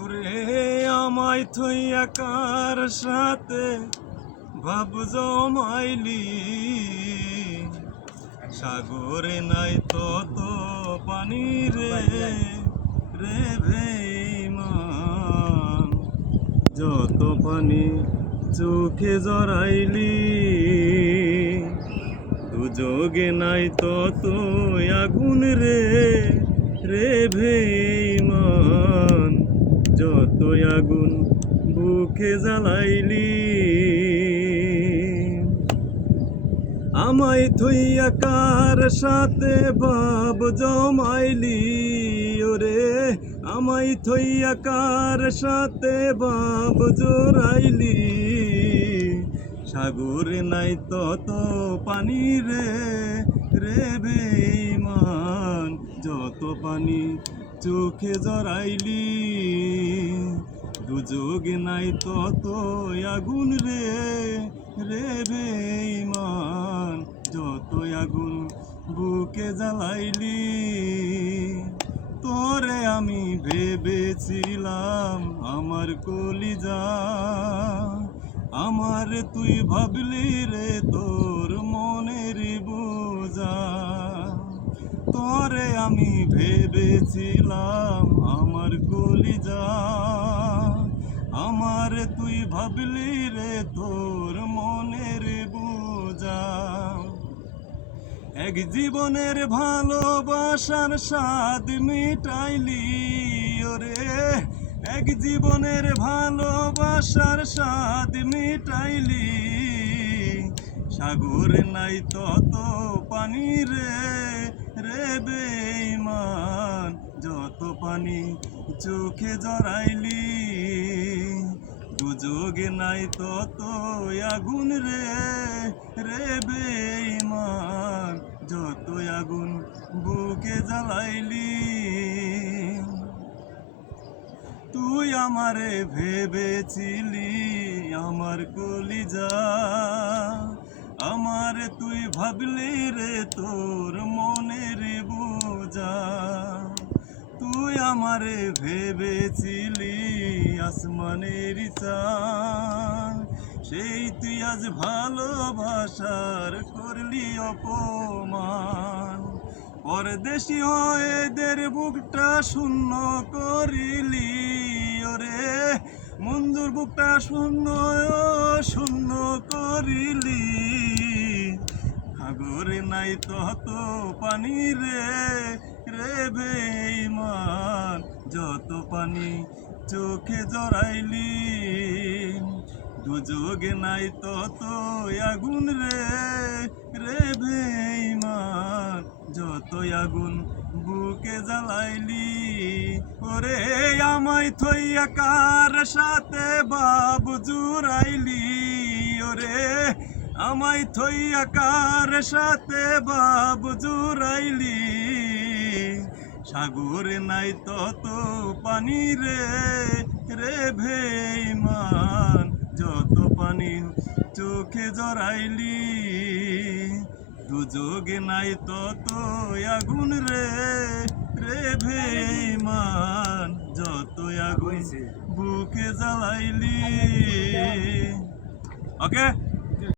ওরে আমায় থইয়া কার সাথে ভাব জমাইলি, সাগরে নাই তত পানি রে রে বেঈমান। যত পানি চোখে জড়াইলি, দুযোগে নাই তত আগুন রে রে বেঈমান। যত আগুন বুকে জ্বালাইলি, আমায় থইয়া কার সাথে ভাব জমাইলি। ওরে আমায় থইয়া কার সাথে ভাব জোরাইলি, সাগরে নাই তত পানি রে রে বেঈমান। যত পানি চোখে জড়াইলি, দুযোগে নাই তত আগুন রে রে বেঈমান। যত আগুন বুকে জ্বালাইলি, তোরে আমি ভেবেছিলাম আমার কলিজা, আমার তুই ভাবলি রে তোর মনের বোঝা। তোরে আমি ভেবেছিলাম আমার কলিজা, আমার তুই ভাবলি রে তোর মনের বোঝা। এক জীবনের ভালোবাসার স্বাদ মিটাইলি, ওরে এক জীবনের ভালোবাসার স্বাদ মিটাইলি, সাগর নাই তত পানি রে রে বেঈমান। যত পানি চোখে জড়াইলি, দুযোগে নাই তত আগুন রে রে বেঈমান। যত আগুন বুকে জ্বালাইলি, তুই আমারে ভেবেছিলি আমার কলিজা, আমার তুই ভাবলি রে তোর মনের বোঝা। তুই আমারে ভেবেছিলি আসমানের চাঁদ, সেই তুই আজ ভালোবাসার করলি অপমান। পরদেশি হয়ে দের বুকটা শূন্য করিলি, ওরে মঞ্জুর বুকটা শূন্য শূন্য করিলি, সাগরে নাই তত পানি রে রে বেঈমান। যত পানি চোখে জড়াইলি, দুযোগে নাই তত আগুন রে রে বেঈমান। যত আগুন বুকে জ্বালাইলি, ওরে আমায় থইয়া কার সাথে ভাব জুড়াইলি, ওরে আমায় থইয়া কার সাথে ভাব জুড়াইলি, সাগরে নাই তত পানি রে রে বেঈমান। যত পানি চোখে জড়াইলি, দুযোগে নাই তত আগুন রে রে বেঈমান। যত আগুন বুকে জ্বালাইলি। ওকে।